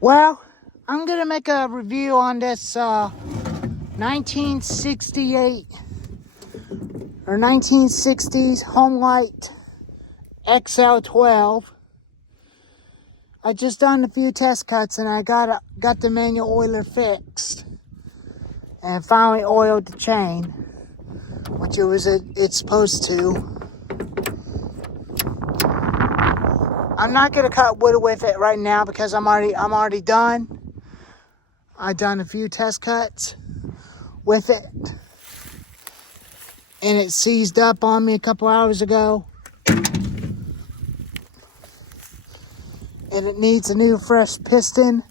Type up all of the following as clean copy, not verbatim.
Well, I'm going to make a review on this 1968 or 1960s homelite xl12. I just done a few test cuts and I got the manual oiler fixed and finally oiled the chain, which it's supposed to. I'm not gonna cut wood with it right now because I'm already done. I done a few test cuts with it, and it seized up on me a couple hours ago, and it needs a new fresh piston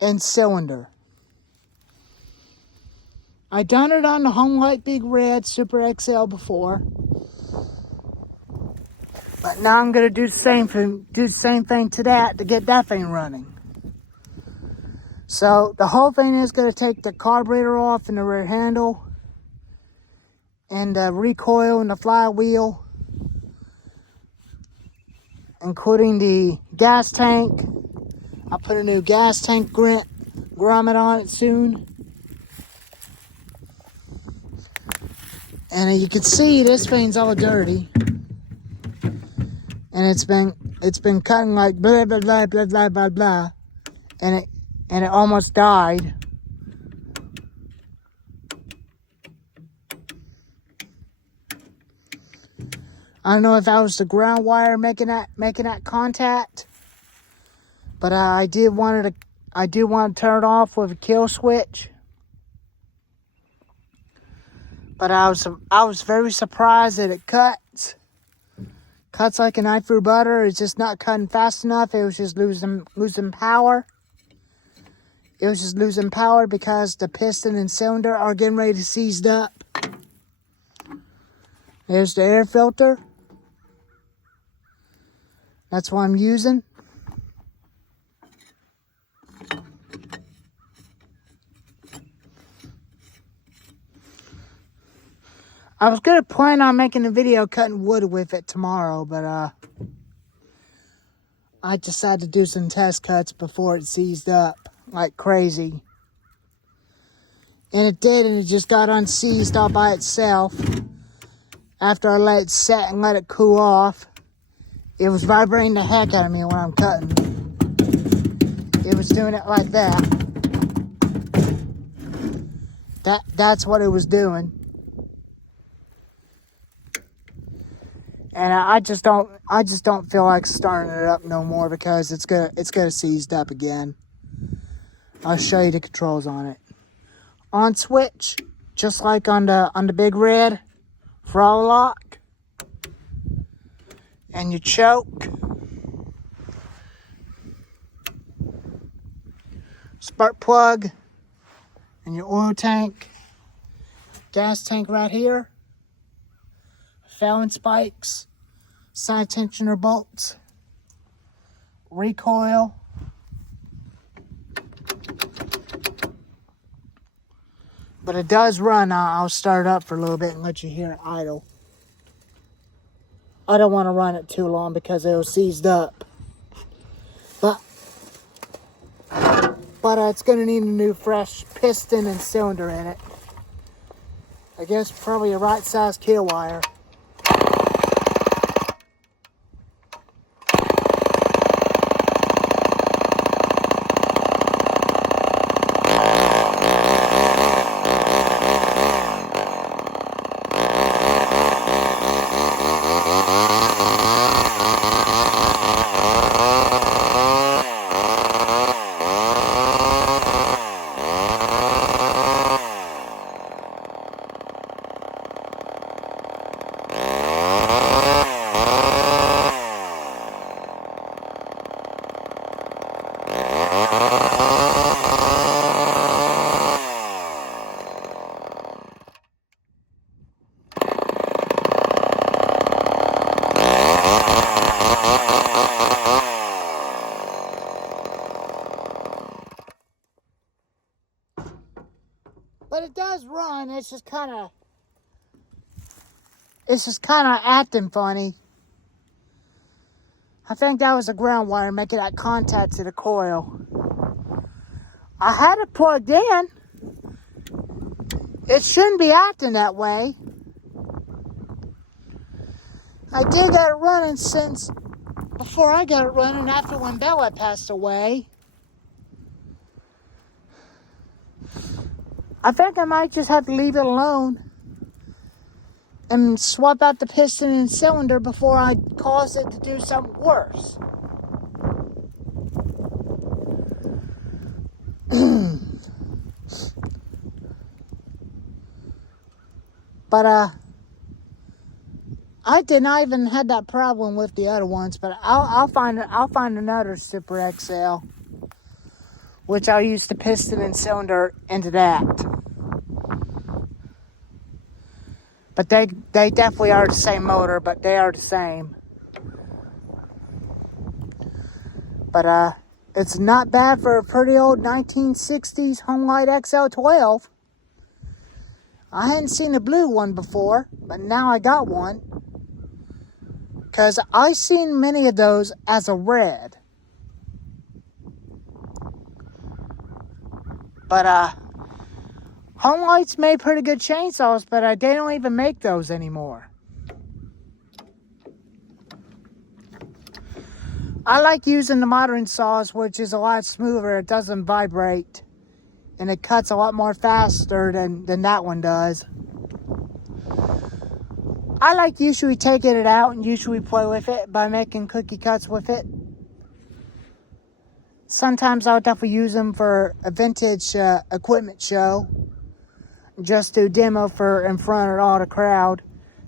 and cylinder. I done it on the Homelite Big Red Super XL before, but now I'm gonna do the same thing to that to get that thing running. So the whole thing is gonna take the carburetor off and the rear handle and the recoil and the flywheel, including the gas tank. I'll put a new gas tank grommet on it soon. And you can see this thing's all dirty. And it's been cutting like blah blah blah blah blah blah blah. And it almost died. I don't know if that was the ground wire making that contact, but I do want to turn it off with a kill switch. But I was very surprised that it cuts like a knife through butter. It's just not cutting fast enough. It was just losing power. It was just losing power because the piston and cylinder are getting ready to seize up. There's the air filter. That's what I'm using. I was gonna plan on making a video cutting wood with it tomorrow, but I decided to do some test cuts before it seized up like crazy. And it did, and it just got unseized all by itself. After I let it set and let it cool off, it was vibrating the heck out of me when I'm cutting. It was doing it like that. That's what it was doing. And I just don't feel like starting it up no more because it's gonna seized up again. I'll show you the controls on it. On switch, just like on the Big Red, throttle lock, and your choke, spark plug, and your oil tank, gas tank right here, Fallon spikes, side tensioner bolts, recoil, but it does run. I'll start it up for a little bit and let you hear it idle. I don't want to run it too long because it was seized up. But it's going to need a new fresh piston and cylinder in it. I guess probably a right size kill wire. But it does run. It's just kind of acting funny. I think that was the ground wire making that contact to the coil. I had it plugged in. It shouldn't be acting that way. I did get it running since before I got it running after when Bella passed away. I think I might just have to leave it alone and swap out the piston and cylinder before I cause it to do something worse. But I did not even had that problem with the other ones. But I'll find another Super XL, which I'll use the piston and cylinder into that. But they definitely are the same motor, but they are the same. But it's not bad for a pretty old 1960s homelite XL12. I hadn't seen a blue one before, but now I got one. Because I seen many of those as a red. But homelites made pretty good chainsaws, but they don't even make those anymore. I like using the modern saws, which is a lot smoother. It doesn't vibrate. And it cuts a lot more faster than that one does. I like usually taking it out and usually play with it by making cookie cuts with it. Sometimes I'll definitely use them for a vintage equipment show. Just to demo for in front of all the crowd.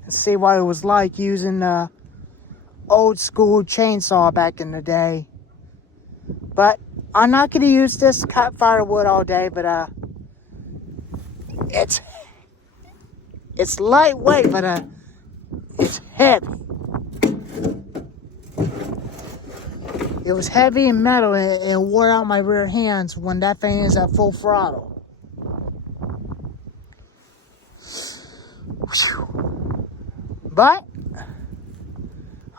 And see what it was like using the old school chainsaw back in the day. But I'm not going to use this to cut firewood all day, but it's lightweight, but it's heavy. It was heavy and metal, and it wore out my rear hands when that thing is at full throttle. But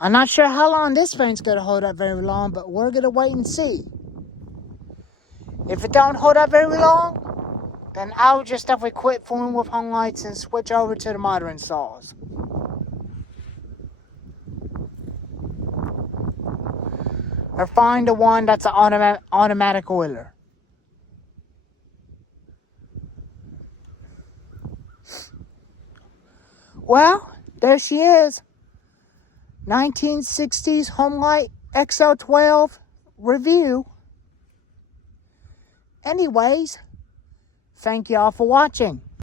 I'm not sure how long this thing's going to hold up very long, but we're going to wait and see. If it don't hold up very long, then I'll just definitely quit fooling with hung lights and switch over to the modern saws. Or find the one that's an automatic oiler. Well, there she is. 1960s homelite XL12 review. Anyways, thank y'all for watching.